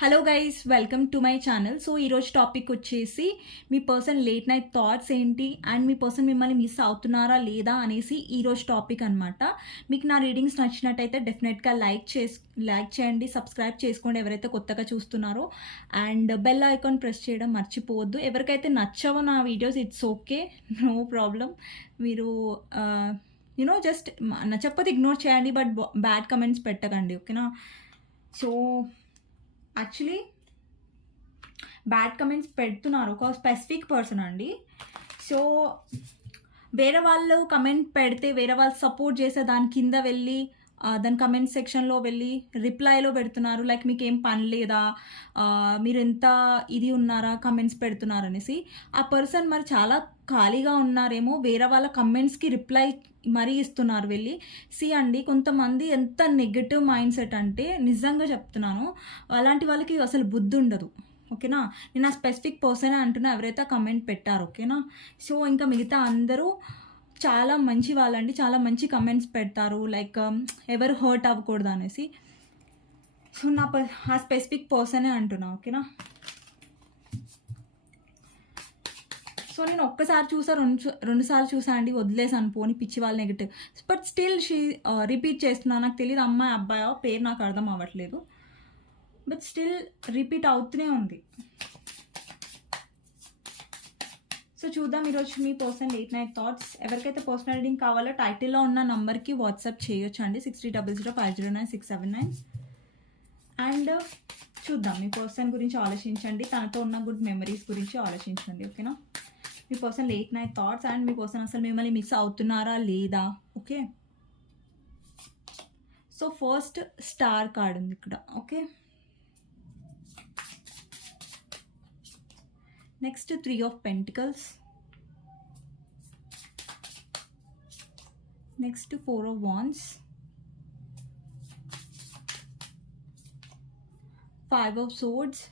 Hello guys welcome to my channel so ఈరోజు topic వచ్చేసి మీ పర్సన్ లేట్ నైట్ థాట్స్ ఏంటి? అండ్ మీ పర్సన్ మిమ్మల్ని మిస్ అవుతున్నారా లేదా అనేసి ఈరోజు టాపిక్ అనమాట మీకు నా రీడింగ్స్ నచ్చినట్టయితే డెఫినెట్గా లైక్ చేస్ లైక్ చేయండి సబ్స్క్రైబ్ చేసుకోండి ఎవరైతే కొత్తగా చూస్తున్నారో. అండ్ బెల్ ఐకాన్ ప్రెస్ చేయడం మర్చిపోవద్దు. ఎవరికైతే నచ్చవో నా videos it's okay no problem మీరు యూనో జస్ట్ నచ్చకపోతే ఇగ్నోర్ చేయండి బట్ బ్యాడ్ కమెంట్స్ పెట్టకండి ఓకేనా సో యాక్చువల్లీ బ్యాడ్ కమెంట్స్ పెడుతున్నారు ఒక స్పెసిఫిక్ పర్సన్ అండి. సో వేరే వాళ్ళు కమెంట్ పెడితే వేరే వాళ్ళు సపోర్ట్ చేసే దాని కింద వెళ్ళి దాని కమెంట్ సెక్షన్లో వెళ్ళి రిప్లైలో పెడుతున్నారు లైక్ మీకు ఏం పని లేదా మీరు ఎంత ఇది ఉన్నారా కమెంట్స్ పెడుతున్నారు అనేసి. ఆ పర్సన్ మరి చాలా ఖాళీగా ఉన్నారేమో వేరే వాళ్ళ కమెంట్స్కి రిప్లై మరీ ఇస్తున్నారు వెళ్ళి. సి అండి కొంతమంది ఎంత నెగటివ్ మైండ్ సెట్ అంటే నిజంగా చెప్తున్నాను అలాంటి వాళ్ళకి అసలు బుద్ధి ఉండదు ఓకేనా? నేను ఆ స్పెసిఫిక్ పర్సన్ అంటున్నా ఎవరైతే కమెంట్ పెట్టారు ఓకేనా? సో ఇంకా మిగతా అందరూ చాలా మంచి వాళ్ళండి చాలా మంచి కమెంట్స్ పెడతారు. లైక్ um, ఎవరు హర్ట్ అవ్వకూడదు అనేసి. సో నా ప- ఆ స్పెసిఫిక్ పర్సనే అంటున్నా ఓకేనా సో నేను ఒక్కసారి చూసా రెండు రెండుసార్లు చూసా అండి వదిలేసాను పోని పిచ్చి వాళ్ళు negative but still she repeat చేస్తున్నా. నాకు తెలియదు అమ్మాయి అబ్బాయో పేరు నాకు అర్థం అవ్వట్లేదు. బట్ స్టిల్ రిపీట్ అవుతూనే ఉంది. సో చూద్దాం ఈరోజు మీ పర్సనల్ లేట్ నైట్ థాట్స్. ఎవరికైతే పర్సనల్ రీడింగ్ కావాలో టైటిల్లో ఉన్న నంబర్కి వాట్సాప్ చేయొచ్చు అండి. Six three double zero five zero nine six seven nine. And చూద్దాం మీ పర్సన్ గురించి ఆలోచించండి. తనతో ఉన్న గుడ్ మెమరీస్ గురించి ఆలోచించండి ఓకేనా? మీ person late night thoughts and me person అసలు మిమ్మల్ని మిస్ అవుతున్నారా లేదా okay? So first star card ఉంది ఇక్కడ okay? next three of pentacles next four of wands five of swords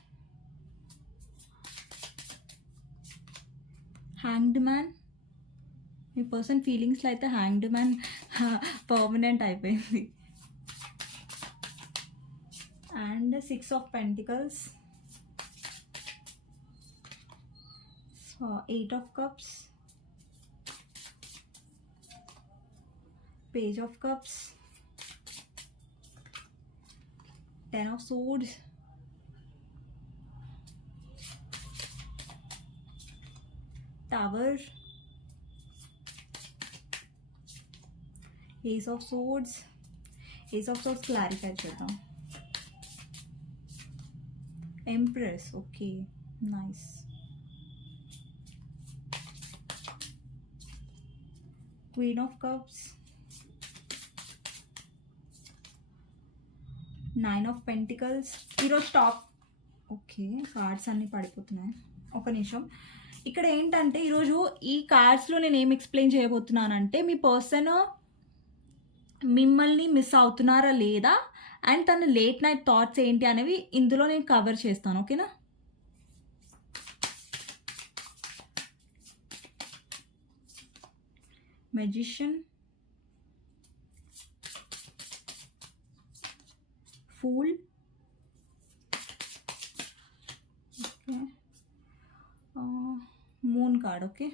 hanged man me person ఫీలింగ్స్లో అయితే హ్యాంగ్డ్ మ్యాన్ పర్మనెంట్ అయిపోయింది and six of pentacles uh, eight of cups. Page of cups. Ten of swords. Tower. Ace of swords. Ace of swords clarify करता empress okay nice. Queen of cups nine of pentacles ఈరోజు top. Okay cards అన్నీ పడిపోతున్నాయి. ఒక నిమిషం. ఇక్కడ ఏంటంటే ఈరోజు ఈ కార్డ్స్లో నేను ఏం ఎక్స్ప్లెయిన్ చేయబోతున్నానంటే మీ పర్సన్ మిమ్మల్ని మిస్ అవుతున్నారా లేదా? అండ్ తన లేట్ నైట్ థాట్స్ ఏంటి అనేవి ఇందులో నేను కవర్ చేస్తాను ఓకేనా? Magician fool okay moon card okay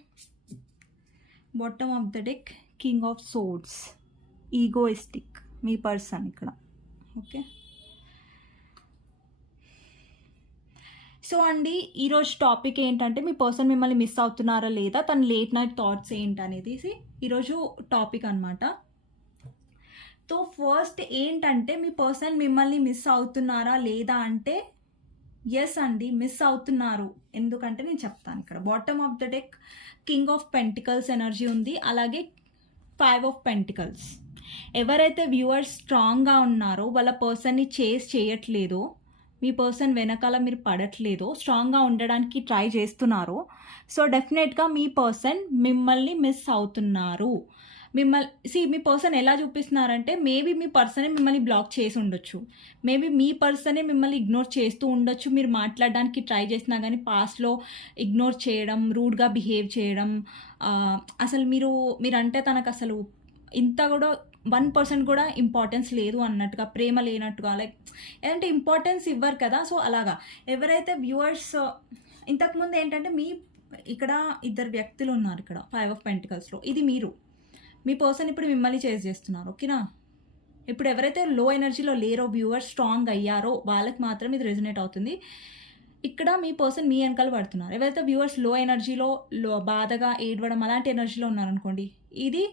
bottom of the deck king of swords egoistic me person ఇక్కడ ఓకే సో అండి ఈరోజు టాపిక్ ఏంటంటే మీ పర్సన్ మిమ్మల్ని మిస్ అవుతున్నారా లేదా తన లేట్ నైట్ థాట్స్ ఏంటనేది. ఈరోజు టాపిక్ అనమాట సో ఫస్ట్ ఏంటంటే మీ పర్సన్ మిమ్మల్ని మిస్ అవుతున్నారా లేదా అంటే ఎస్ అండి మిస్ అవుతున్నారు. ఎందుకంటే నేను చెప్తాను ఇక్కడ. Bottom of the deck king of pentacles energy ఉంది. అలాగే ఫైవ్ ఆఫ్ పెంటికల్స్ ఎవరైతే వ్యూవర్స్ స్ట్రాంగ్గా ఉన్నారో వాళ్ళ పర్సన్ని చేస్ చేయట్లేదో మీ పర్సన్ వెనకాల మీరు పడట్లేదో స్ట్రాంగ్గా ఉండడానికి ట్రై చేస్తున్నారో. సో డెఫినెట్గా మీ పర్సన్ మిమ్మల్ని మిస్ అవుతున్నారు. మిమ్మల్ని సి మీ పర్సన్ ఎలా చూపిస్తున్నారంటే మేబీ మీ పర్సనే మిమ్మల్ని బ్లాక్ చేసి ఉండొచ్చు. మేబీ మీ పర్సనే మిమ్మల్ని ఇగ్నోర్ చేస్తూ ఉండొచ్చు. మీరు మాట్లాడడానికి ట్రై చేసినా కానీ పాస్ట్లో ఇగ్నోర్ చేయడం రూడ్గా బిహేవ్ చేయడం అసలు మీరు మీరంటే తనకు అసలు ఇంత కూడా వన్ పర్సెంట్ కూడా ఇంపార్టెన్స్ లేదు అన్నట్టుగా ప్రేమ లేనట్టుగా లైక్ ఏదంటే ఇంపార్టెన్స్ ఇవ్వరు కదా సో అలాగా. ఎవరైతే వ్యూవర్స్ ఇంతకుముందు ఏంటంటే మీ ఇక్కడ ఇద్దరు వ్యక్తులు ఉన్నారు ఇక్కడ ఫైవ్ ఆఫ్ పెంటికల్స్లో ఇది మీరు. మీ పర్సన్ ఇప్పుడు మిమ్మల్ని చేజ్ చేస్తున్నారు ఓకేనా? ఇప్పుడు ఎవరైతే లో ఎనర్జీలో లేరో వ్యూవర్స్ స్ట్రాంగ్ అయ్యారో వాళ్ళకి మాత్రం ఇది రెజినేట్ అవుతుంది. ఇక్కడ మీ పర్సన్ మీ వెనకాల పడుతున్నారు. ఎవరైతే వ్యూవర్స్లో ఎనర్జీలో లో బాధగా ఏడవడం అలాంటి ఎనర్జీలో ఉన్నారనుకోండి ఇది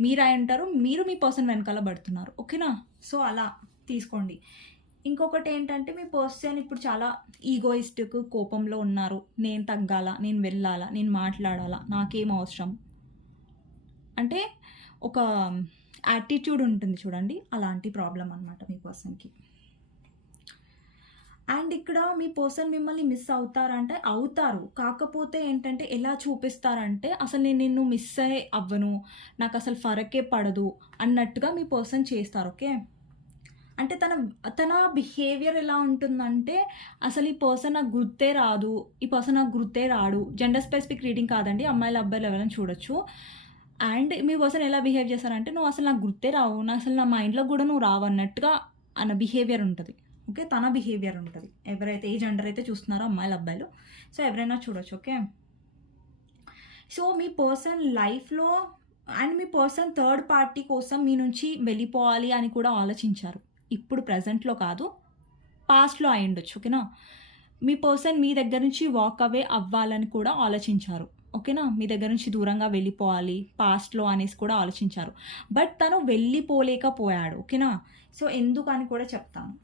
మీరు అయి ఉంటారు మీరు మీ పర్సన్ వెనకాల పడుతున్నారు. ఓకేనా? సో అలా తీసుకోండి. ఇంకొకటి ఏంటంటే మీ పర్సన్ ఇప్పుడు చాలా ఈగోయిస్టిక్ కోపంలో ఉన్నారు. నేను తగ్గాల నేను వెళ్ళాలా నేను మాట్లాడాలా నాకేం అవసరం? అంటే ఒక యాటిట్యూడ్ ఉంటుంది చూడండి అలాంటి ప్రాబ్లం అనమాట మీ పర్సన్కి. అండ్ ఇక్కడ మీ పర్సన్ మిమ్మల్ని మిస్ అవుతారంటే అవుతారు. కాకపోతే ఏంటంటే ఎలా చూపిస్తారంటే అసలు నేను నిన్ను మిస్ అయ్యే అవ్వను. నాకు అసలు ఫరకే పడదు అన్నట్టుగా మీ పర్సన్ చేస్తారు ఓకే? అంటే తన తన బిహేవియర్ ఎలా ఉంటుందంటే అసలు ఈ పర్సన్ నాకు గుర్తే రాదు. ఈ పర్సన్ నాకు గుర్తే రాడు. జెండర్ స్పెసిఫిక్ రీడింగ్ కాదండి. అమ్మాయిల అబ్బాయిలు ఎవరైనా చూడొచ్చు. అండ్ మీ పర్సన్ ఎలా బిహేవ్ చేస్తారంటే నువ్వు అసలు నాకు గుర్తే రావు. నా అసలు నా మైండ్లో కూడా నువ్వు రావు అన్నట్టుగా అన్న బిహేవియర్ ఉంటుంది. ఓకే తన బిహేవియర్ ఉంటుంది. ఎవరైతే ఏ జెండర్ అయితే చూస్తున్నారో అమ్మాయిలు అబ్బాయిలు. సో ఎవరైనా చూడొచ్చు ఓకే? సో మీ పర్సన్ లైఫ్లో అండ్ మీ పర్సన్ థర్డ్ పార్టీ కోసం మీ నుంచి వెళ్ళిపోవాలి అని కూడా ఆలోచించారు. ఇప్పుడు ప్రజెంట్లో కాదు పాస్ట్లో అయి ఉండొచ్చు ఓకేనా? మీ పర్సన్ మీ దగ్గర నుంచి వాక్ అవే అవ్వాలని కూడా ఆలోచించారు ఓకేనా? మీ దగ్గర నుంచి దూరంగా వెళ్ళిపోవాలి పాస్ట్లో అనేసి కూడా ఆలోచించారు. బట్ తను వెళ్ళిపోలేకపోయాడు ఓకేనా? సో ఎందుకని కూడా చెప్తాను.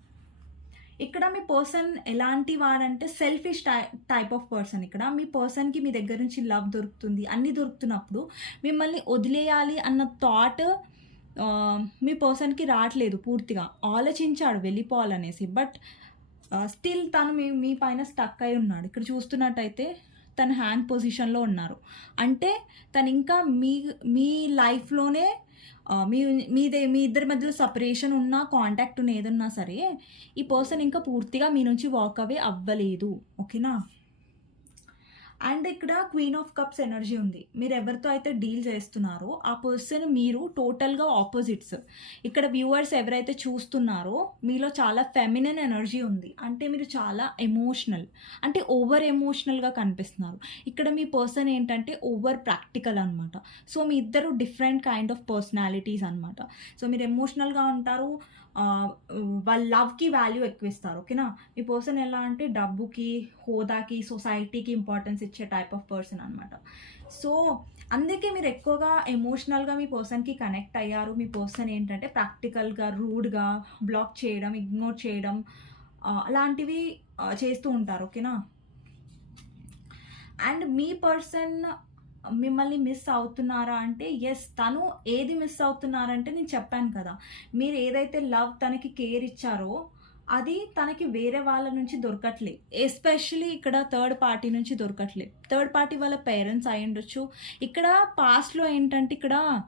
ఇక్కడ మీ పర్సన్ ఎలాంటి వాడంటే selfish tie type of person ఇక్కడ మీ పర్సన్కి మీ దగ్గర నుంచి లవ్ దొరుకుతుంది అన్నీ దొరుకుతున్నప్పుడు మిమ్మల్ని వదిలేయాలి అన్న థాట్ మీ పర్సన్కి రావట్లేదు పూర్తిగా. ఆలోచించాడు వెళ్ళిపోవాలనేసి. బట్ స్టిల్ తను మీ మీ పైన స్టక్ అయి ఉన్నాడు. ఇక్కడ చూస్తున్నట్టయితే తన హ్యాండ్ పొజిషన్లో ఉన్నారు. అంటే తను ఇంకా మీ మీ లైఫ్లోనే మీ మీదే మీ ఇద్దరి మధ్యలో సపరేషన్ ఉన్నా కాంటాక్ట్ ఉన్న ఏదన్నా సరే ఈ పర్సన్ ఇంకా పూర్తిగా మీ నుంచి వాక్ అవే అవ్వలేదు. ఓకేనా అండ్ ఇక్కడ క్వీన్ ఆఫ్ కప్స్ ఎనర్జీ ఉంది. మీరు ఎవరితో అయితే డీల్ చేస్తున్నారో ఆ పర్సన్ మీరు టోటల్గా ఆపోజిట్స్. ఇక్కడ వ్యూవర్స్ ఎవరైతే చూస్తున్నారో మీలో చాలా ఫెమినన్ ఎనర్జీ ఉంది. అంటే మీరు చాలా ఎమోషనల్. అంటే ఓవర్ ఎమోషనల్గా కనిపిస్తున్నారు. ఇక్కడ మీ పర్సన్ ఏంటంటే ఓవర్ ప్రాక్టికల్ అనమాట సో మీ ఇద్దరు డిఫరెంట్ కైండ్ ఆఫ్ పర్సనాలిటీస్ అనమాట సో మీరు ఎమోషనల్గా ఉంటారు వాళ్ళ లవ్కి వాల్యూ ఎక్కువ ఇస్తారు ఓకేనా మీ పర్సన్ ఎలా అంటే డబ్బుకి హోదాకి సొసైటీకి ఇంపార్టెన్స్ ఇచ్చే టైప్ ఆఫ్ పర్సన్ అనమాట సో అందుకే మీరు ఎక్కువగా ఎమోషనల్గా మీ పర్సన్కి కనెక్ట్ అయ్యారు. మీ పర్సన్ ఏంటంటే ప్రాక్టికల్గా రూడ్గా బ్లాక్ చేయడం ఇగ్నోర్ చేయడం అలాంటివి చేస్తూ ఉంటారు ఓకేనా అండ్ మీ పర్సన్ మిమ్మల్ని మిస్ అవుతున్నారా అంటే ఎస్ తను ఏది మిస్ అవుతున్నారంటే నేను చెప్పాను కదా. మీరు ఏదైతే లవ్ తనకి కేర్ ఇచ్చారో అది తనకి వేరే వాళ్ళ నుంచి దొరకట్లే. ఎస్పెషలీ ఇక్కడ థర్డ్ పార్టీ నుంచి దొరకట్లే. థర్డ్ పార్టీ వాళ్ళ పేరెంట్స్ అయి ఉండొచ్చు. ఇక్కడ పాస్ట్లో ఏంటంటే ఇక్కడ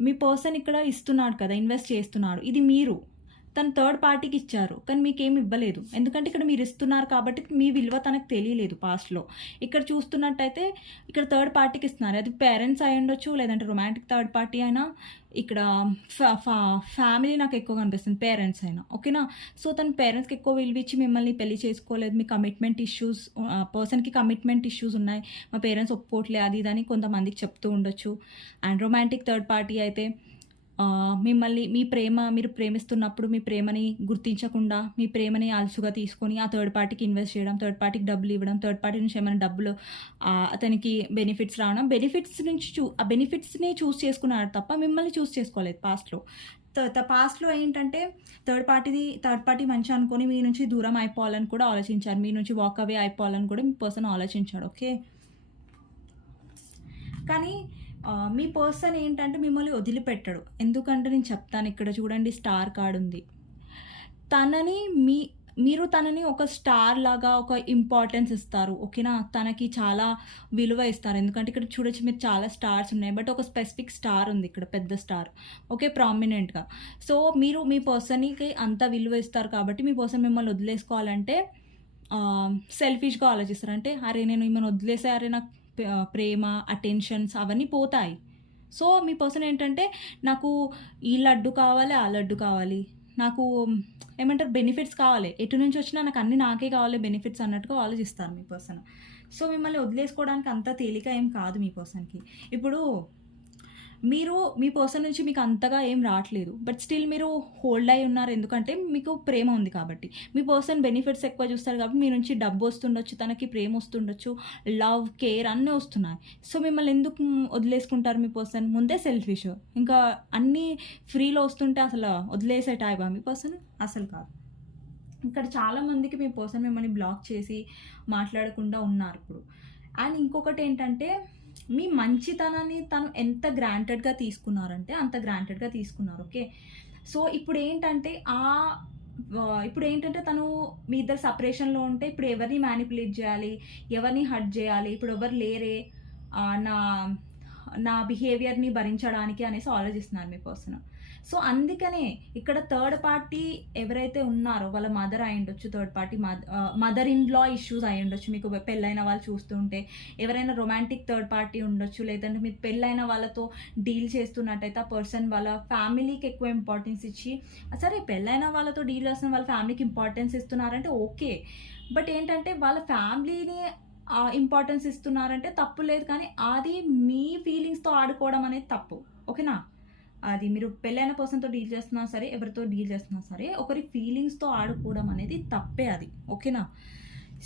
మీ పర్సన్ ఇక్కడ ఇస్తున్నాడు కదా ఇన్వెస్ట్ చేస్తున్నాడు. ఇది మీరు. తను థర్డ్ పార్టీకి ఇచ్చారు కానీ మీకేమి ఇవ్వలేదు. ఎందుకంటే ఇక్కడ మీరు ఇస్తున్నారు కాబట్టి మీ విలువ తనకు తెలియలేదు పాస్ట్లో ఇక్కడ చూస్తున్నట్టయితే ఇక్కడ థర్డ్ పార్టీకి ఇస్తున్నారు. అది పేరెంట్స్ అయి ఉండొచ్చు లేదంటే రొమాంటిక్ థర్డ్ పార్టీ అయినా ఇక్కడ ఫ్యామిలీ నాకు ఎక్కువ కనిపిస్తుంది పేరెంట్స్ అయినా. ఓకేనా సో తన పేరెంట్స్కి ఎక్కువ విలువ ఇచ్చి మిమ్మల్ని పెళ్ళి చేసుకోలేదు. మీ కమిట్మెంట్ ఇష్యూస్ పర్సన్కి కమిట్మెంట్ ఇష్యూస్ ఉన్నాయి. మా పేరెంట్స్ ఒప్పుకోవట్లే అది ఇది అని కొంతమందికి చెప్తూ ఉండొచ్చు. అండ్ రొమాంటిక్ థర్డ్ పార్టీ అయితే మిమ్మల్ని మీ ప్రేమ మీరు ప్రేమిస్తున్నప్పుడు మీ ప్రేమని గుర్తించకుండా మీ ప్రేమని అలసుగా తీసుకొని ఆ థర్డ్ పార్టీకి ఇన్వెస్ట్ చేయడం థర్డ్ పార్టీకి డబ్బులు ఇవ్వడం థర్డ్ పార్టీ నుంచి ఏమైనా డబ్బులు అతనికి బెనిఫిట్స్ రావడం బెనిఫిట్స్ నుంచి చూ ఆ బెనిఫిట్స్ని చూస్ చేసుకున్నాడు తప్ప మిమ్మల్ని చూస్ చేసుకోలేదు పాస్ట్లో పాస్ట్లో ఏంటంటే థర్డ్ పార్టీది థర్డ్ పార్టీ మంచి అనుకొని మీ నుంచి దూరం అయిపోవాలని కూడా ఆలోచించారు. మీ నుంచి వాక్ అవే అయిపోవాలని కూడా మీ పర్సన్ ఆలోచించాడు ఓకే కానీ మీ పర్సన్ ఏంటంటే మిమ్మల్ని వదిలిపెట్టడు. ఎందుకంటే నేను చెప్తాను ఇక్కడ చూడండి స్టార్ కార్డ్ ఉంది. తనని మీ మీరు తనని ఒక స్టార్ లాగా ఒక ఇంపార్టెన్స్ ఇస్తారు. ఓకేనా? తనకి చాలా విలువ ఇస్తారు. ఎందుకంటే ఇక్కడ చూడొచ్చు మీరు చాలా స్టార్స్ ఉన్నాయి. బట్ ఒక స్పెసిఫిక్ స్టార్ ఉంది ఇక్కడ పెద్ద స్టార్. ఓకే? ప్రామినెంట్గా. సో మీరు మీ పర్సన్కి అంత విలువ ఇస్తారు కాబట్టి మీ పర్సన్ మిమ్మల్ని వదిలేసుకోవాలంటే సెల్ఫిష్గా ఆలోచిస్తారు. అంటే అరే నేను మిమ్మల్ని వదిలేసే అరే నాకు ప్రేమ అటెన్షన్స్ అవన్నీ పోతాయి. సో మీ పర్సన్ ఏంటంటే నాకు ఈ లడ్డు కావాలి ఆ లడ్డు కావాలి. నాకు ఏమంటారు బెనిఫిట్స్ కావాలి. ఎటు నుంచి వచ్చినా నాకు అన్నీ నాకే కావాలి బెనిఫిట్స్ అన్నట్టుగా ఆలోచిస్తారు మీ పర్సన్ సో మిమ్మల్ని వదిలేసుకోవడానికి అంత తేలిక ఏం కాదు మీ పర్సన్కి ఇప్పుడు మీరు మీ పర్సన్ నుంచి మీకు అంతగా ఏం రావట్లేదు. బట్ స్టిల్ మీరు హోల్డ్ అయి ఉన్నారు. ఎందుకంటే మీకు ప్రేమ ఉంది కాబట్టి. మీ పర్సన్ బెనిఫిట్స్ ఎక్కువ చూస్తారు కాబట్టి మీ నుంచి డబ్బు వస్తుండొచ్చు తనకి ప్రేమ వస్తుండొచ్చు లవ్ కేర్ అన్నీ వస్తున్నాయి. సో మిమ్మల్ని ఎందుకు వదిలేసుకుంటారు మీ పర్సన్ ముందే సెల్ఫిష్ ఇంకా అన్నీ ఫ్రీలో వస్తుంటే అసలు వదిలేసే టైపా మీ పర్సన్ అసలు కాదు. ఇక్కడ చాలా మందికి మీ పర్సన్ మిమ్మల్ని బ్లాక్ చేసి మాట్లాడకుండా ఉన్నారు ఇప్పుడు. అండ్ ఇంకొకటి ఏంటంటే మీ మంచితనాన్ని తను ఎంత గ్రాంటెడ్గా తీసుకున్నారంటే అంత గ్రాంటెడ్గా తీసుకున్నారు ఓకే? సో ఇప్పుడు ఏంటంటే ఆ ఇప్పుడు ఏంటంటే తను మీ ఇద్దరు సపరేషన్లో ఉంటే ఇప్పుడు ఎవరిని మ్యానిపులేట్ చేయాలి ఎవరిని హర్ట్ చేయాలి ఇప్పుడు ఎవరు లేరే నా నా బిహేవియర్ని భరించడానికి అనేసి ఆలోచిస్తున్నారు మీ పర్సన్. సో అందుకనే ఇక్కడ థర్డ్ పార్టీ ఎవరైతే ఉన్నారో వాళ్ళ మదర్ అయి ఉండొచ్చు third party mother in law issues అయి ఉండొచ్చు. మీకు పెళ్ళైన వాళ్ళు చూస్తుంటే ఎవరైనా రొమాంటిక్ థర్డ్ పార్టీ ఉండొచ్చు లేదంటే మీరు పెళ్ళైన వాళ్ళతో డీల్ చేస్తున్నట్టయితే ఆ పర్సన్ వాళ్ళ ఫ్యామిలీకి ఎక్కువ ఇంపార్టెన్స్ ఇచ్చి సరే పెళ్ళైన వాళ్ళతో డీల్ చేస్తున్న వాళ్ళ ఫ్యామిలీకి ఇంపార్టెన్స్ ఇస్తున్నారంటే ఓకే. బట్ ఏంటంటే వాళ్ళ ఫ్యామిలీని ఇంపార్టెన్స్ ఇస్తున్నారంటే తప్పు లేదు కానీ అది మీ ఫీలింగ్స్తో ఆడుకోవడం అనేది తప్పు. ఓకేనా? అది మీరు పెళ్ళైన పర్సన్తో డీల్ చేస్తున్నా సరే ఎవరితో డీల్ చేస్తున్నా సరే ఒకరి ఫీలింగ్స్తో ఆడుకోవడం అనేది తప్పే అది. ఓకేనా?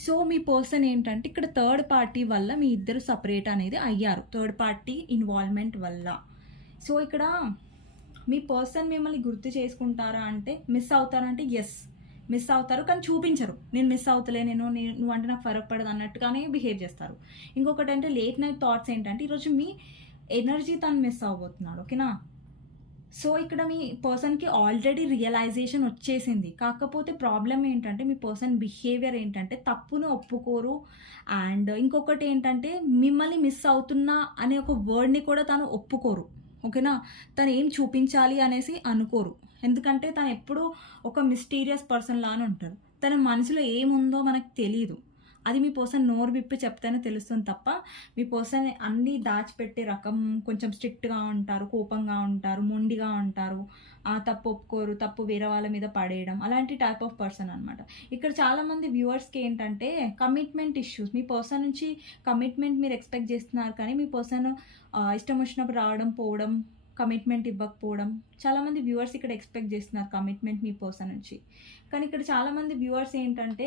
సో మీ పర్సన్ ఏంటంటే ఇక్కడ థర్డ్ పార్టీ వల్ల మీ ఇద్దరు సపరేట్ అనేది అయ్యారు. థర్డ్ పార్టీ ఇన్వాల్వ్మెంట్ వల్ల. సో ఇక్కడ మీ పర్సన్ మిమ్మల్ని గుర్తు చేసుకుంటారా అంటే మిస్ అవుతారంటే ఎస్ మిస్ అవుతారు కానీ చూపించరు. నేను మిస్ అవుతలే నేను నువ్వు అంటే నాకు ఫరక్ పడదు అన్నట్టుగానే బిహేవ్ చేస్తారు. ఇంకొకటి అంటే లేట్ నైట్ థాట్స్ ఏంటంటే ఈరోజు మీ ఎనర్జీ తను మిస్ అవ్వబోతున్నాడు. ఓకేనా? సో ఇక్కడ మీ పర్సన్కి ఆల్రెడీ రియలైజేషన్ వచ్చేసింది. కాకపోతే ప్రాబ్లం ఏంటంటే మీ పర్సన్ బిహేవియర్ ఏంటంటే తప్పును ఒప్పుకోరు. అండ్ ఇంకొకటి ఏంటంటే మిమ్మల్ని మిస్ అవుతున్నా అనే ఒక వర్డ్ని కూడా తను ఒప్పుకోరు. ఓకేనా? తను ఏం చూపించాలి అనేసి అనుకోరు. ఎందుకంటే తను ఎప్పుడూ ఒక మిస్టీరియస్ పర్సన్ లానే ఉంటారు తన మనసులో ఏముందో మనకు తెలియదు అది మీ పర్సన్ నోరు విప్పి చెప్తేనే తెలుస్తుంది తప్ప మీ పర్సన్ అన్నీ దాచిపెట్టే రకం కొంచెం స్ట్రిక్ట్గా ఉంటారు కోపంగా ఉంటారు మొండిగా ఉంటారు ఆ తప్పు ఒప్పుకోరు తప్పు వేరే వాళ్ళ మీద పడేయడం అలాంటి టైప్ ఆఫ్ పర్సన్ అనమాట ఇక్కడ చాలామంది వ్యూవర్స్కి ఏంటంటే కమిట్మెంట్ ఇష్యూస్ మీ పర్సన్ నుంచి కమిట్మెంట్ మీరు ఎక్స్పెక్ట్ చేస్తున్నారు కానీ మీ పర్సన్ ఇష్టం వచ్చినప్పుడు రావడం పోవడం కమిట్మెంట్ ఇవ్వకపోవడం చాలామంది వ్యూవర్స్ ఇక్కడ ఎక్స్పెక్ట్ చేస్తున్నారు కమిట్మెంట్ మీ పర్సన్ నుంచి. కానీ ఇక్కడ చాలామంది వ్యూవర్స్ ఏంటంటే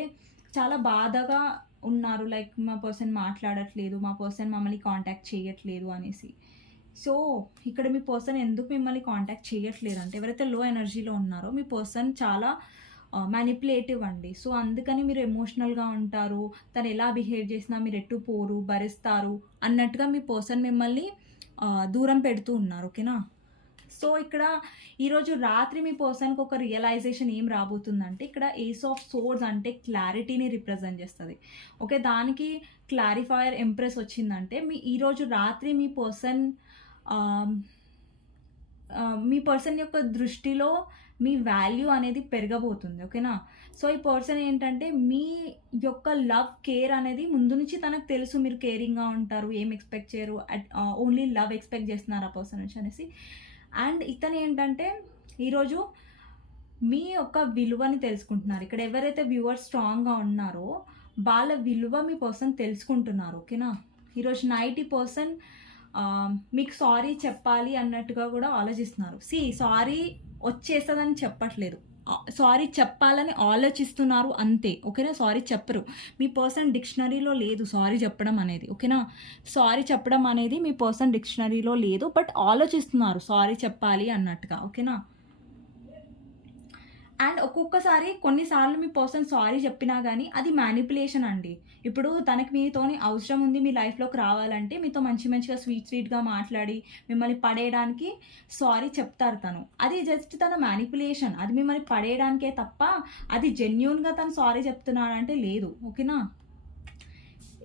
చాలా బాధగా ఉన్నారు. లైక్ మా పర్సన్ మాట్లాడట్లేదు. మా పర్సన్ మమ్మల్ని కాంటాక్ట్ చేయట్లేదు అనేసి. సో ఇక్కడ మీ పర్సన్ ఎందుకు మిమ్మల్ని కాంటాక్ట్ చేయట్లేదు? అంటే ఎవరైతే లో ఎనర్జీలో ఉన్నారో మీ పర్సన్ చాలా మ్యానిపులేటివ్ అండి. సో అందుకని మీరు ఎమోషనల్గా ఉంటారు. తను ఎలా బిహేవ్ చేసినా మీరు ఎట్టు పోరు భరిస్తారు అన్నట్టుగా మీ పర్సన్ మిమ్మల్ని దూరం పెడుతూ ఉన్నారు. ఓకేనా సో ఇక్కడ ఈరోజు రాత్రి మీ పర్సన్కి ఒక రియలైజేషన్ ఏం రాబోతుందంటే ఇక్కడ ఏస్ ఆఫ్ సోర్స్ అంటే క్లారిటీని రిప్రజెంట్ చేస్తుంది. ఓకే దానికి క్లారిఫైయర్ ఎంప్రెస్ వచ్చిందంటే మీ ఈరోజు రాత్రి మీ పర్సన్ మీ పర్సన్ యొక్క దృష్టిలో మీ వాల్యూ అనేది పెరగబోతుంది. ఓకేనా? సో ఈ పర్సన్ ఏంటంటే మీ యొక్క లవ్ కేర్ అనేది ముందు నుంచి తనకు తెలుసు మీరు కేరింగ్గా ఉంటారు ఏం ఎక్స్పెక్ట్ చేయరు అట్ ఓన్లీ లవ్ ఎక్స్పెక్ట్ చేస్తున్నారు ఆ పర్సన్ నుంచి అనేసి. అండ్ ఇతను ఏంటంటే ఈరోజు మీ యొక్క విలువని తెలుసుకుంటున్నారు. ఇక్కడ ఎవరైతే వ్యూవర్స్ స్ట్రాంగ్గా ఉన్నారో వాళ్ళ విలువ మీ పర్సన్ తెలుసుకుంటున్నారు ఓకేనా? ఈరోజు నైటీ పర్సన్ మీకు సారీ చెప్పాలి అన్నట్టుగా కూడా ఆలోచిస్తున్నారు. సి సారీ వచ్చేస్తుందని చెప్పట్లేదు. సారీ చెప్పాలని ఆలోచిస్తున్నారు అంతే ఓకేనా? సారీ చెప్పరు. మీ పర్సన్ డిక్షనరీలో లేదు సారీ చెప్పడం అనేది ఓకేనా? సారీ చెప్పడం అనేది మీ పర్సన్ డిక్షనరీలో లేదు బట్ ఆలోచిస్తున్నారు సారీ చెప్పాలి అన్నట్టుగా ఓకేనా? అండ్ ఒక్కొక్కసారి కొన్నిసార్లు మీ పర్సన్ సారీ చెప్పినా కానీ అది మ్యానిపులేషన్ అండి. ఇప్పుడు తనకి మీతోని అవసరం ఉంది మీ లైఫ్లోకి రావాలంటే మీతో మంచి మంచిగా స్వీట్ స్వీట్గా మాట్లాడి మిమ్మల్ని పడేయడానికి సారీ చెప్తారు తను. అది జస్ట్ తన మ్యానిపులేషన్ అది మిమ్మల్ని పడేయడానికే తప్ప అది జెన్యున్గా తను సారీ చెప్తున్నాడంటే లేదు. ఓకేనా?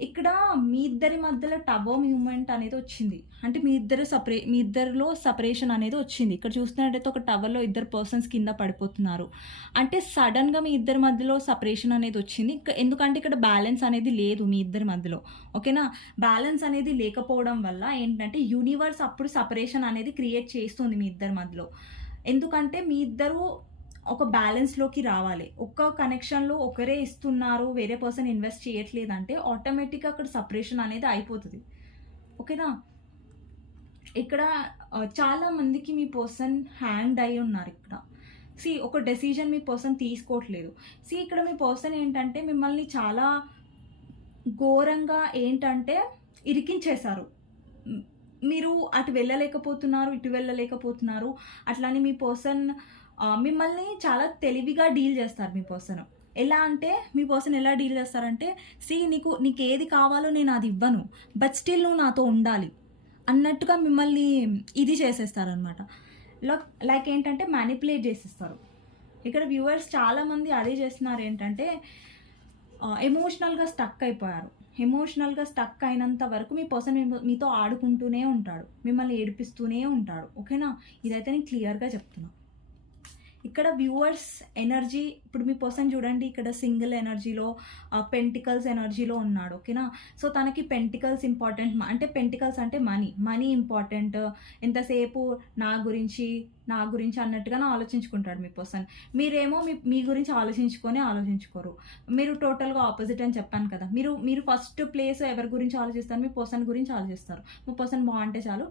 ఇక్కడ మీ ఇద్దరి మధ్యలో టబో మూమెంట్ అనేది వచ్చింది. అంటే మీ ఇద్దరు సపరే మీ ఇద్దరిలో సపరేషన్ అనేది వచ్చింది. ఇక్కడ చూస్తున్నట్టయితే ఒక టవర్లో ఇద్దరు పర్సన్స్ కింద పడిపోతున్నారు. అంటే సడన్గా మీ ఇద్దరి మధ్యలో సపరేషన్ అనేది వచ్చింది. ఎందుకంటే ఇక్కడ బ్యాలెన్స్ అనేది లేదు మీ ఇద్దరి మధ్యలో. ఓకేనా బ్యాలెన్స్ అనేది లేకపోవడం వల్ల ఏంటంటే యూనివర్స్ అప్పుడు సపరేషన్ అనేది క్రియేట్ చేస్తుంది మీ ఇద్దరి మధ్యలో. ఎందుకంటే మీ ఇద్దరు ఒక బ్యాలెన్స్లోకి రావాలి. ఒక్క కనెక్షన్లో ఒకరే ఇస్తున్నారు వేరే పర్సన్ ఇన్వెస్ట్ చేయట్లేదంటే ఆటోమేటిక్గా అక్కడ సపరేషన్ అనేది అయిపోతుంది. ఓకేనా ఇక్కడ చాలామందికి చాలా మందికి మీ పర్సన్ హ్యాండ్ అయి ఉన్నారు ఇక్కడ. సి ఒక డెసిజన్ మీ పర్సన్ తీసుకోవట్లేదు. సి ఇక్కడ మీ పర్సన్ ఏంటంటే మిమ్మల్ని చాలా ఘోరంగా ఏంటంటే ఇరికించేశారు. మీరు అటు వెళ్ళలేకపోతున్నారు ఇటు వెళ్ళలేకపోతున్నారు. అట్లానే మీ పర్సన్ మిమ్మల్ని చాలా తెలివిగా డీల్ చేస్తారు మీ పర్సన్. ఎలా అంటే మీ పర్సన్ ఎలా డీల్ చేస్తారంటే సి నీకు నీకు ఏది కావాలో నేను అది ఇవ్వను బట్ స్టిల్ నువ్వు నాతో ఉండాలి అన్నట్టుగా మిమ్మల్ని ఇది చేసేస్తారనమాట లైక్ ఏంటంటే మ్యానిపులేట్ చేసేస్తారు. ఇక్కడ వ్యూవర్స్ చాలామంది అదే చేస్తున్నారు ఏంటంటే ఎమోషనల్గా స్టక్ అయిపోయారు. ఎమోషనల్గా స్టక్ అయినంత వరకు మీ పర్సన్ మీతో ఆడుకుంటూనే ఉంటాడు. మిమ్మల్ని ఏడిపిస్తూనే ఉంటాడు. ఓకేనా? ఇదైతే నేను క్లియర్గా చెప్తున్నా. ఇక్కడ వ్యూవర్స్ ఎనర్జీ ఇప్పుడు మీ పర్సన్ చూడండి ఇక్కడ సింగిల్ ఎనర్జీలో పెంటికల్స్ ఎనర్జీలో ఉన్నాడు ఓకేనా సో తనకి పెంటికల్స్ ఇంపార్టెంట్ అంటే పెంటికల్స్ అంటే మనీ మనీ ఇంపార్టెంట్ ఎంతసేపు నా గురించి నా గురించి అన్నట్టుగానే ఆలోచించుకుంటాడు మీ పర్సన్ మీరేమో మీ మీ గురించి ఆలోచించుకొని ఆలోచించుకోరు. మీరు టోటల్గా ఆపోజిట్ అని చెప్పాను కదా. మీరు మీరు ఫస్ట్ ప్లేస్ ఎవరి గురించి ఆలోచిస్తారు? మీ పర్సన్ గురించి ఆలోచిస్తారు. మీ పర్సన్ బాగుంటే చాలు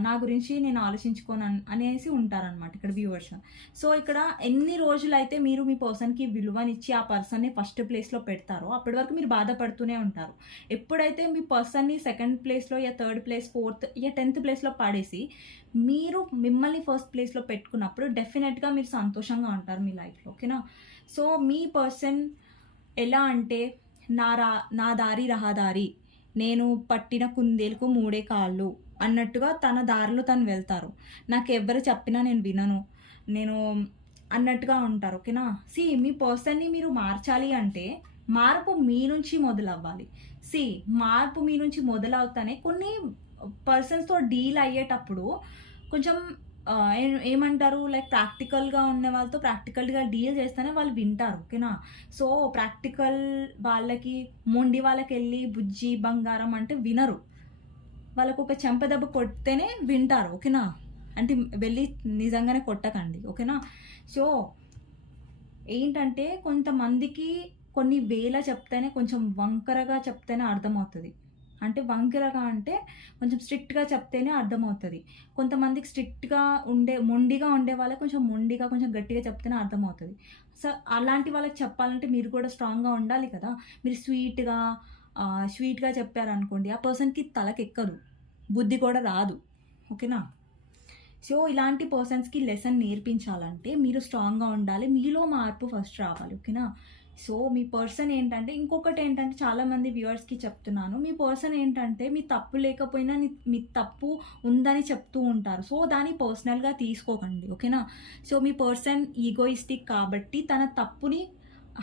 నా గురించి నేను ఆలోచించుకోను అనేసి ఉంటారనమాట ఇక్కడ వ్యూవర్స్ సో ఇక్కడ ఎన్ని రోజులైతే మీరు మీ పర్సన్కి విలువనిచ్చి ఆ పర్సన్ని ఫస్ట్ ప్లేస్లో పెడతారో అప్పటి వరకు మీరు బాధపడుతూనే ఉంటారు. ఎప్పుడైతే మీ పర్సన్ని సెకండ్ ప్లేస్లో యా థర్డ్ ప్లేస్ ఫోర్త్ యా టెన్త్ ప్లేస్లో పాడేసి మీరు మిమ్మల్ని ఫస్ట్ ప్లేస్లో పెట్టుకున్నప్పుడు డెఫినెట్గా మీరు సంతోషంగా ఉంటారు మీ లైఫ్లో ఓకేనా? సో మీ పర్సన్ ఎలా అంటే నా రా నా దారి రహదారి నేను పట్టిన కుందేలకు మూడే కాళ్ళు అన్నట్టుగా తన దారిలో తను వెళ్తారు. నాకు ఎవరు చెప్పినా నేను వినను. నేను అన్నట్టుగా ఉంటారు ఓకేనా? సి మీ పర్సన్ని మీరు మార్చాలి అంటే మార్పు మీ నుంచి మొదలవ్వాలి. సి మార్పు మీ నుంచి మొదలవుతానే కొన్ని పర్సన్స్తో డీల్ అయ్యేటప్పుడు కొంచెం ఏమంటారు? లైక్ ప్రాక్టికల్గా ఉన్న వాళ్ళతో ప్రాక్టికల్గా డీల్ చేస్తేనే వాళ్ళు వింటారు ఓకేనా? సో ప్రాక్టికల్ వాళ్ళకి మొండి వాళ్ళకి వెళ్ళి బుజ్జి బంగారం అంటే వినరు. వాళ్ళకు ఒక చెంపదెబ్బ కొడితేనే వింటారు ఓకేనా? అంటే వెళ్ళి నిజంగానే కొట్టకండి ఓకేనా? సో ఏంటంటే కొంతమందికి కొన్ని వేల చెప్తేనే కొంచెం వంకరగా చెప్తేనే అర్థమవుతుంది. అంటే వంకరగా అంటే కొంచెం స్ట్రిక్ట్గా చెప్తేనే అర్థమవుతుంది. కొంతమందికి స్ట్రిక్ట్గా ఉండే మొండిగా ఉండే వాళ్ళకి కొంచెం మొండిగా కొంచెం గట్టిగా చెప్తేనే అర్థమవుతుంది. సో అలాంటి వాళ్ళకి చెప్పాలంటే మీరు కూడా స్ట్రాంగ్గా ఉండాలి కదా. మీరు స్వీట్గా స్వీట్గా చెప్పారనుకోండి ఆ పర్సన్కి తలకెక్కదు. బుద్ధి కూడా రాదు. ఓకేనా? సో ఇలాంటి పర్సన్స్కి లెసన్ నేర్పించాలంటే మీరు స్ట్రాంగ్గా ఉండాలి. మీలో మార్పు ఫస్ట్ రావాలి ఓకేనా? సో మీ పర్సన్ ఏంటంటే ఇంకొకటి ఏంటంటే చాలామంది వ్యూవర్స్కి చెప్తున్నాను. మీ పర్సన్ ఏంటంటే మీ తప్పు లేకపోయినా మీ తప్పు ఉందని చెప్తూ ఉంటారు. సో దాన్ని పర్సనల్గా తీసుకోకండి ఓకేనా? సో మీ పర్సన్ ఈగోయిస్టిక్ కాబట్టి తన తప్పుని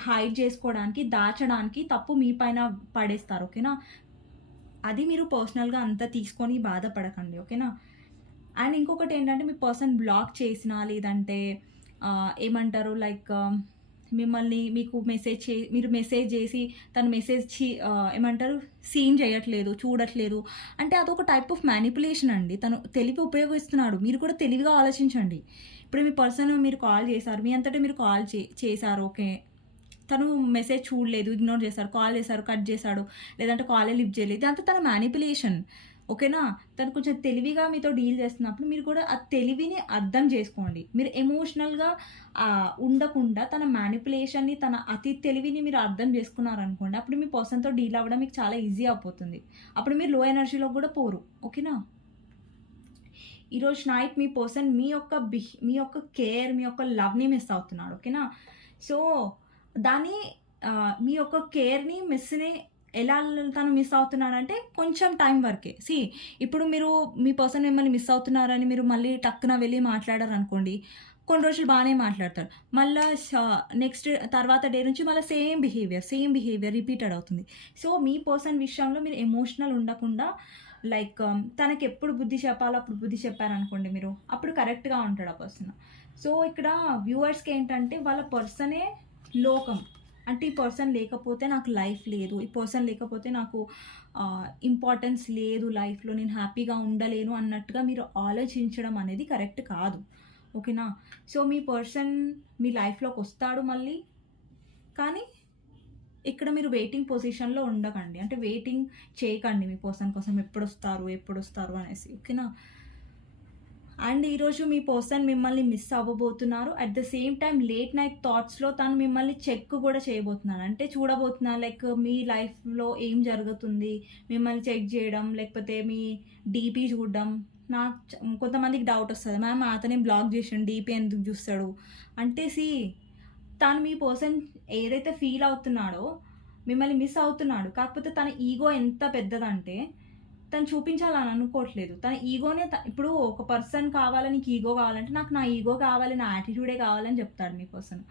హైడ్ చేసుకోవడానికి దాచడానికి తప్పు మీ పైన పడేస్తారు ఓకేనా? అది మీరు పర్సనల్గా అంతా తీసుకొని బాధపడకండి ఓకేనా? అండ్ ఇంకొకటి ఏంటంటే మీ పర్సన్ బ్లాక్ చేసినా లేదంటే ఏమంటారు లైక్ మిమ్మల్ని మీకు మెసేజ్ చే మీరు మెసేజ్ చేసి తను మెసేజ్ చీ ఏమంటారు సీన్ చేయట్లేదు చూడట్లేదు. అంటే అదొక టైప్ ఆఫ్ మ్యానిపులేషన్ అండి. తను తెలివి ఉపయోగిస్తున్నాడు. మీరు కూడా తెలివిగా ఆలోచించండి. ఇప్పుడు మీ పర్సన్ మీరు కాల్ చేశారు మీ అంతటా మీరు కాల్ చే చేశారు ఓకే. తను మెసేజ్ చూడలేదు ఇగ్నోర్ చేశారు కాల్ చేశారు కట్ చేశాడు లేదంటే కాలే లిఫ్ట్ చేయలేదు. అంతా తన మ్యానిపులేషన్ ఓకేనా? తను కొంచెం తెలివిగా మీతో డీల్ చేస్తున్నప్పుడు మీరు కూడా ఆ తెలివిని అర్థం చేసుకోండి. మీరు ఎమోషనల్గా ఉండకుండా తన మ్యానిపులేషన్ని తన అతి తెలివిని మీరు అర్థం చేసుకున్నారనుకోండి అప్పుడు మీ పర్సన్తో డీల్ అవ్వడం మీకు చాలా ఈజీ అయిపోతుంది. అప్పుడు మీరు లో ఎనర్జీలో కూడా పోరు. ఓకేనా? ఈరోజు నైట్ మీ పర్సన్ మీ యొక్క బిహ్ మీ యొక్క కేర్ మీ యొక్క లవ్ని మిస్ అవుతున్నాడు. ఓకేనా? సో దాన్ని మీ యొక్క కేర్ని మిస్ని ఎలా తను మిస్ అవుతున్నాడంటే కొంచెం టైం వరకే. సి ఇప్పుడు మీరు మీ పర్సన్ మిమ్మల్ని మిస్ అవుతున్నారని మీరు మళ్ళీ టక్కున వెళ్ళి మాట్లాడారు అనుకోండి కొన్ని రోజులు బాగానే మాట్లాడతాడు మళ్ళీ నెక్స్ట్ తర్వాత డే నుంచి మళ్ళీ same behaviour same behaviour repeated అవుతుంది. సో మీ పర్సన్ విషయంలో మీరు ఎమోషనల్ ఉండకుండా లైక్ um, తనకి ఎప్పుడు బుద్ధి చెప్పాలో అప్పుడు బుద్ధి చెప్పారనుకోండి మీరు అప్పుడు కరెక్ట్గా ఉంటాడు ఆ పర్సన్ సో ఇక్కడ వ్యూవర్స్కి ఏంటంటే వాళ్ళ పర్సనే లోకం. అంటే ఈ పర్సన్ లేకపోతే నాకు లైఫ్ లేదు. ఈ పర్సన్ లేకపోతే నాకు ఇంపార్టెన్స్ లేదు లైఫ్లో నేను హ్యాపీగా ఉండలేను అన్నట్టుగా మీరు ఆలోచించడం అనేది కరెక్ట్ కాదు. ఓకేనా? సో మీ పర్సన్ మీ లైఫ్లోకి వస్తాడు మళ్ళీ. కానీ ఇక్కడ మీరు వెయిటింగ్ పొజిషన్లో ఉండకండి. అంటే వెయిటింగ్ చేయకండి మీ పర్సన్ కోసం. ఎప్పుడు వస్తారు ఎప్పుడు వస్తారు అనేసి. ఓకేనా? అండ్ ఈరోజు మీ పర్సన్ మిమ్మల్ని miss అవ్వబోతున్నారు. At the same time late night థాట్స్లో తను మిమ్మల్ని చెక్ కూడా చేయబోతున్నాను అంటే చూడబోతున్నా లైక్ మీ లైఫ్లో ఏం జరుగుతుంది? మిమ్మల్ని చెక్ చేయడం లేకపోతే మీ డీపీ చూడడం. నాకు కొంతమందికి డౌట్ వస్తుంది. మ్యామ్ అతనే బ్లాక్ చేసాడు డీపీ ఎందుకు చూస్తాడు? అంటే సి తను మీ పర్సన్ ఏదైతే ఫీల్ అవుతున్నాడో మిమ్మల్ని మిస్ అవుతున్నాడు. కాకపోతే తన ఈగో ఎంత పెద్దదంటే తను చూపించాలని అనుకోవట్లేదు. తన ఈగోనే ఇప్పుడు ఒక పర్సన్ కావాలని నీకు ఈగో కావాలంటే నాకు నా ఈగో కావాలి నా యాటిట్యూడే కావాలని చెప్తాడు మీ పర్సన్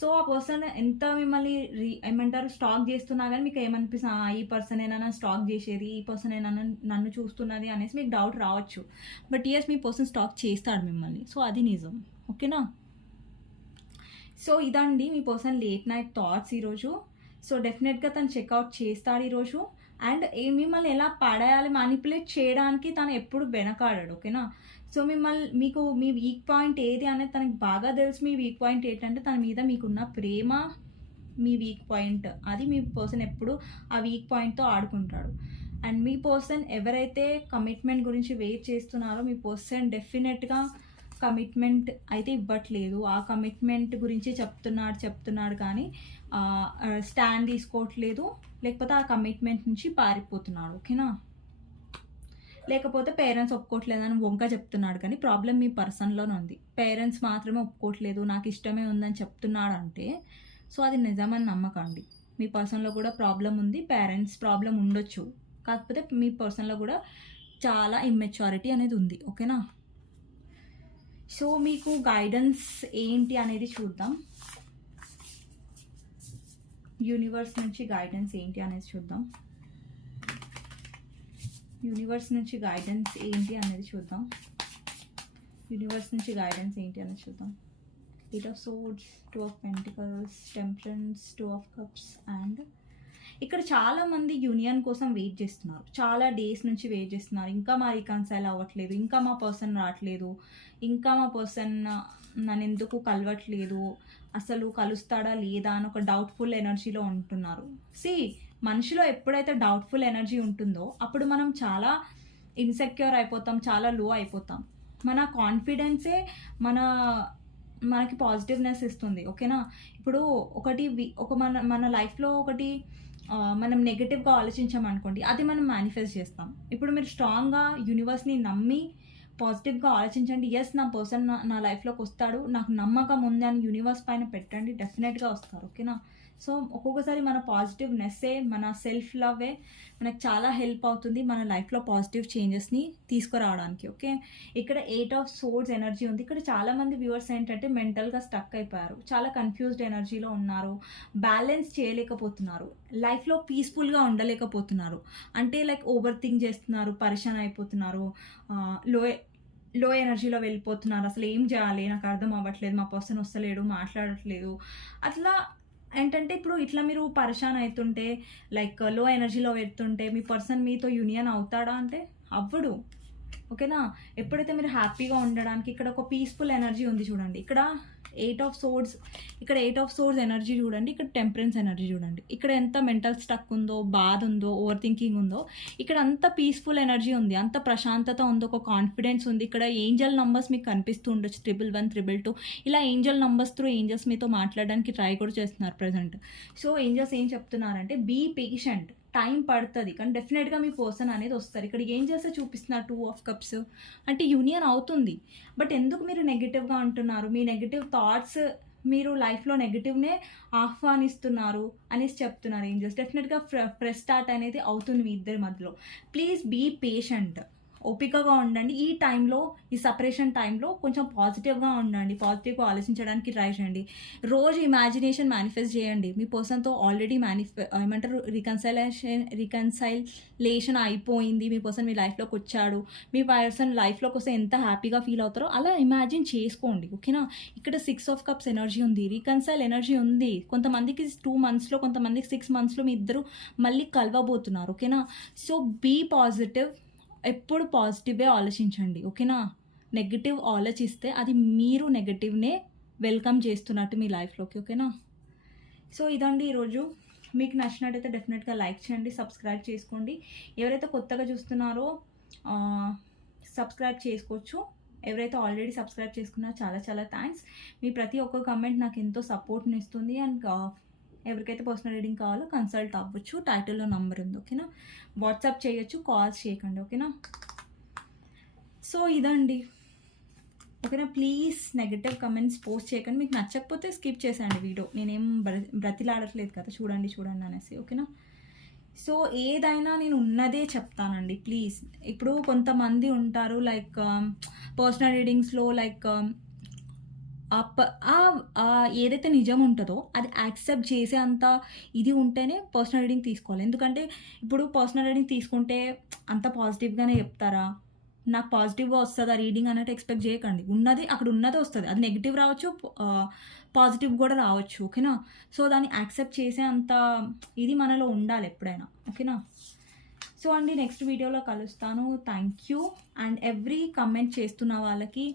సో ఆ పర్సన్ ఎంత మిమ్మల్ని రీ ఏమంటారు స్టాక్ చేస్తున్నా కానీ మీకు ఏమనిపిస్తా ఈ పర్సన్ ఏమైనా స్టాక్ చేసేది? ఈ పర్సన్ ఏమైనా నన్ను చూస్తున్నది? అనేసి మీకు డౌట్ రావచ్చు. బట్ ఎస్ మీ పర్సన్ స్టాక్ చేస్తాడు మిమ్మల్ని. సో అది నిజం. ఓకేనా? సో ఇదండి మీ పర్సన్ లేట్ నైట్ థాట్స్ ఈరోజు. సో డెఫినెట్గా తను చెక్అవుట్ చేస్తాడు ఈరోజు. అండ్ ఏ మిమ్మల్ని ఎలా పడేయాలి మానిపులేట్ చేయడానికి తను ఎప్పుడు వెనకాడాడు ఓకేనా సో మిమ్మల్ని మీకు మీ వీక్ పాయింట్ ఏది అనేది తనకి బాగా తెలుసు. మీ వీక్ పాయింట్ ఏంటంటే తన మీద మీకున్న ప్రేమ మీ వీక్ పాయింట్ అది మీ పర్సన్ ఎప్పుడు ఆ వీక్ పాయింట్తో ఆడుకుంటాడు. అండ్ మీ పర్సన్ ఎవరైతే కమిట్మెంట్ గురించి వెయిట్ చేస్తున్నారో మీ పర్సన్ డెఫినెట్గా కమిట్మెంట్ అయితే ఇవ్వట్లేదు. ఆ కమిట్మెంట్ గురించి చెప్తున్నాడు చెప్తున్నాడు కానీ స్టాండ్ తీసుకోవట్లేదు. లేకపోతే ఆ కమిట్మెంట్ నుంచి పారిపోతున్నాడు ఓకేనా లేకపోతే పేరెంట్స్ ఒప్పుకోవట్లేదు అని వంక చెప్తున్నాడు కానీ ప్రాబ్లం మీ పర్సన్లోనే ఉంది. పేరెంట్స్ మాత్రమే ఒప్పుకోవట్లేదు నాకు ఇష్టమే ఉందని చెప్తున్నాడు అంటే సో అది నిజమని నమ్మకండి. మీ పర్సన్లో కూడా ప్రాబ్లం ఉంది పేరెంట్స్ ప్రాబ్లం ఉండొచ్చు. కాకపోతే మీ పర్సన్లో కూడా చాలా ఇమ్మెచ్యూరిటీ అనేది ఉంది ఓకేనా సో మీకు గైడెన్స్ ఏంటి అనేది చూద్దాం. యూనివర్స్ నుంచి గైడెన్స్ ఏంటి అనేది చూద్దాం. యూనివర్స్ నుంచి గైడెన్స్ ఏంటి అనేది చూద్దాం. యూనివర్స్ నుంచి గైడెన్స్ ఏంటి అనేది చూద్దాం. Eight of swords two of pentacles temperance two of cups and ఇక్కడ చాలా మంది యూనియన్ కోసం వెయిట్ చేస్తున్నారు. చాలా డేస్ నుంచి వెయిట్ చేస్తున్నారు. ఇంకా మా రికన్సైల్ అవ్వట్లేదు. ఇంకా మా పర్సన్ రావట్లేదు. ఇంకా మా పర్సన్ నన్ను ఎందుకు కలవట్లేదు? అసలు కలుస్తాడా లేదా అని ఒక డౌట్ఫుల్ ఎనర్జీలో ఉంటున్నారు. సి మనిషిలో ఎప్పుడైతే డౌట్ఫుల్ ఎనర్జీ ఉంటుందో అప్పుడు మనం చాలా ఇన్సెక్యూర్ అయిపోతాం చాలా లో అయిపోతాం. మన కాన్ఫిడెన్సే మన మనకి పాజిటివ్నెస్ ఇస్తుంది. ఓకేనా ఇప్పుడు ఒకటి వి- ఒక మన మన లైఫ్లో ఒకటి మనం నెగటివ్గా ఆలోచించామనుకోండి అది మనం మేనిఫెస్ట్ చేస్తాం. ఇప్పుడు మీరు స్ట్రాంగ్గా యూనివర్స్ని నమ్మి పాజిటివ్గా ఆలోచించండి. ఎస్ నా పర్సన్ నా నా లైఫ్లోకి వస్తాడు. నాకు నమ్మకం ఉంది అని యూనివర్స్ పైన పెట్టండి. డెఫినెట్గా వస్తారు. ఓకేనా సో ఒక్కొక్కసారి మన పాజిటివ్నెస్సే మన సెల్ఫ్ లవ్వే మనకు చాలా హెల్ప్ అవుతుంది మన లైఫ్లో పాజిటివ్ చేంజెస్ని తీసుకురావడానికి ఓకే ఇక్కడ ఎయిట్ ఆఫ్ సోర్స్ ఎనర్జీ ఉంది. ఇక్కడ చాలామంది వ్యూవర్స్ ఏంటంటే మెంటల్గా స్టక్ అయిపోయారు. చాలా కన్ఫ్యూజ్డ్ ఎనర్జీలో ఉన్నారు. బ్యాలెన్స్ చేయలేకపోతున్నారు. లైఫ్లో పీస్ఫుల్గా ఉండలేకపోతున్నారు. అంటే లైక్ ఓవర్ థింక్ చేస్తున్నారు పరిశాన్ అయిపోతున్నారు e-, లో లో ఎనర్జీలో వెళ్ళిపోతున్నారు. అసలు ఏం చేయాలి? నాకు అర్థం అవ్వట్లేదు. మా పర్సన్ వస్తలేడు మాట్లాడట్లేదు. అట్లా ఏంటంటే ఇప్పుడు ఇట్లా మీరు పరేషాన్ అవుతుంటే లైక్లో ఎనర్జీలో పెడుతుంటే మీ పర్సన్ మీతో యూనియన్ అవుతాడా అంటే అవ్వడు. ఓకేనా? ఎప్పుడైతే మీరు హ్యాపీగా ఉండడానికి ఇక్కడ ఒక పీస్ఫుల్ ఎనర్జీ ఉంది చూడండి. ఇక్కడ ఎయిట్ ఆఫ్ సోర్స్ ఇక్కడ ఎయిట్ ఆఫ్ సోర్స్ ఎనర్జీ చూడండి. ఇక్కడ టెంపరెన్స్ ఎనర్జీ చూడండి. ఇక్కడ ఎంత మెంటల్ స్టక్ ఉందో బాధ ఉందో ఓవర్ థింకింగ్ ఉందో ఇక్కడ అంత పీస్ఫుల్ ఎనర్జీ ఉంది. అంత ప్రశాంతత ఉందో. ఒక కాన్ఫిడెన్స్ ఉంది. ఇక్కడ ఏంజల్ నంబర్స్ మీకు కనిపిస్తూ ఉండొచ్చు. త్రిబుల్ వన్ త్రిబుల్ టూ ఇలా ఏంజల్ నంబర్స్ త్రూ ఏంజల్స్ మీతో మాట్లాడడానికి ట్రై కూడా చేస్తున్నారు ప్రజెంట్ సో ఏంజల్స్ ఏం చెప్తున్నారంటే బీ పేషెంట్ టైం పడుతుంది. కానీ డెఫినెట్గా మీ పర్సన్ అనేది వస్తారు ఇక్కడ ఏం చేస్తే చూపిస్తున్నారు టూ ఆఫ్ కప్స్? అంటే యూనియన్ అవుతుంది. బట్ ఎందుకు మీరు నెగిటివ్గా ఉంటున్నారు మీ నెగిటివ్ థాట్స్ మీరు లైఫ్లో నెగిటివ్నే ఆహ్వానిస్తున్నారు అనేసి చెప్తున్నారు ఏంజల్స్. డెఫినెట్గా ఫ్ర ఫ్రెష్ స్టార్ట్ అనేది అవుతుంది మీ ఇద్దరి మధ్యలో. Please be patient. ఓపికగా ఉండండి. ఈ టైంలో ఈ సపరేషన్ టైంలో కొంచెం పాజిటివ్గా ఉండండి. పాజిటివ్గా ఆలోచించడానికి ట్రై చేయండి. రోజు ఇమాజినేషన్ మేనిఫెస్ట్ చేయండి. మీ పర్సన్తో ఆల్రెడీ మేనిఫె ఏమంటారు రికన్సైలేషన్ రికన్సైలేషన్ అయిపోయింది. మీ పర్సన్ మీ లైఫ్లోకి వచ్చాడు. మీ పర్సన్ లైఫ్లోకి వస్తే ఎంత హ్యాపీగా ఫీల్ అవుతారో అలా ఇమాజిన్ చేసుకోండి. ఓకేనా? ఇక్కడ సిక్స్ ఆఫ్ కప్స్ ఎనర్జీ ఉంది. రికన్సైల్ ఎనర్జీ ఉంది. కొంతమందికి టూ మంత్స్లో కొంతమందికి సిక్స్ మంత్స్లో మీ ఇద్దరు మళ్ళీ కలవబోతున్నారు. ఓకేనా? So be positive. ఎప్పుడు పాజిటివే ఆలోచించండి ఓకేనా? నెగిటివ్ ఆలోచిస్తే అది మీరు నెగటివ్నే వెల్కమ్ చేస్తున్నట్టు మీ లైఫ్లోకి ఓకేనా? సో ఇదండి ఈరోజు. మీకు నచ్చినట్టయితే డెఫినెట్గా లైక్ చేయండి సబ్స్క్రైబ్ చేసుకోండి. ఎవరైతే కొత్తగా చూస్తున్నారో సబ్స్క్రైబ్ చేసుకోవచ్చు. ఎవరైతే ఆల్రెడీ సబ్స్క్రైబ్ చేసుకున్నారో చాలా చాలా థ్యాంక్స్. మీ ప్రతి ఒక్క కమెంట్ నాకు ఎంతో సపోర్ట్ని ఇస్తుంది అండ్ ఎవరికైతే పర్సనల్ రీడింగ్ కావాలో కన్సల్ట్ అవ్వచ్చు టైటిల్లో నంబర్ ఉంది ఓకేనా? వాట్సాప్ చేయొచ్చు కాల్స్ చేయకండి ఓకేనా? సో ఇదండి. ఓకేనా? ప్లీజ్ నెగటివ్ కమెంట్స్ పోస్ట్ చేయకండి. మీకు నచ్చకపోతే స్కిప్ చేసేయండి వీడియో. నేనేం బ్ర- బ్రతిలాడట్లేదు కదా. చూడండి చూడండి అనేసి ఓకేనా? సో ఏదైనా నేను ఉన్నదే చెప్తానండి ప్లీజ్. ఇప్పుడు కొంతమంది ఉంటారు లైక్ పర్సనల్ రీడింగ్స్లో లైక్ ఏదైతే నిజం ఉంటుందో అది యాక్సెప్ట్ చేసే అంత ఇది ఉంటేనే పర్సనల్ రీడింగ్ తీసుకోవాలి. ఎందుకంటే ఇప్పుడు పర్సనల్ రీడింగ్ తీసుకుంటే అంత పాజిటివ్గానే చెప్తారా? నాకు పాజిటివ్గా వస్తుంది ఆ రీడింగ్ అన్నట్టు ఎక్స్పెక్ట్ చేయకండి. ఉన్నది అక్కడ ఉన్నది వస్తుంది. అది నెగిటివ్ రావచ్చు పాజిటివ్ కూడా రావచ్చు ఓకేనా? సో దాన్ని యాక్సెప్ట్ చేసే అంత ఇది మనలో ఉండాలి ఎప్పుడైనా ఓకేనా? సో అండి నెక్స్ట్ వీడియోలో కలుస్తాను. Thank you and every comment చేస్తున్న వాళ్ళకి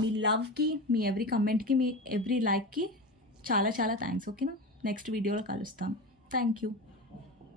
మీ లవ్కి మీ ఎవ్రీ కమెంట్కి మీ ఎవ్రీ లైక్కి చాలా చాలా థ్యాంక్స్ ఓకేనా? నెక్స్ట్ వీడియోలో కలుస్తాను థ్యాంక్ యూ.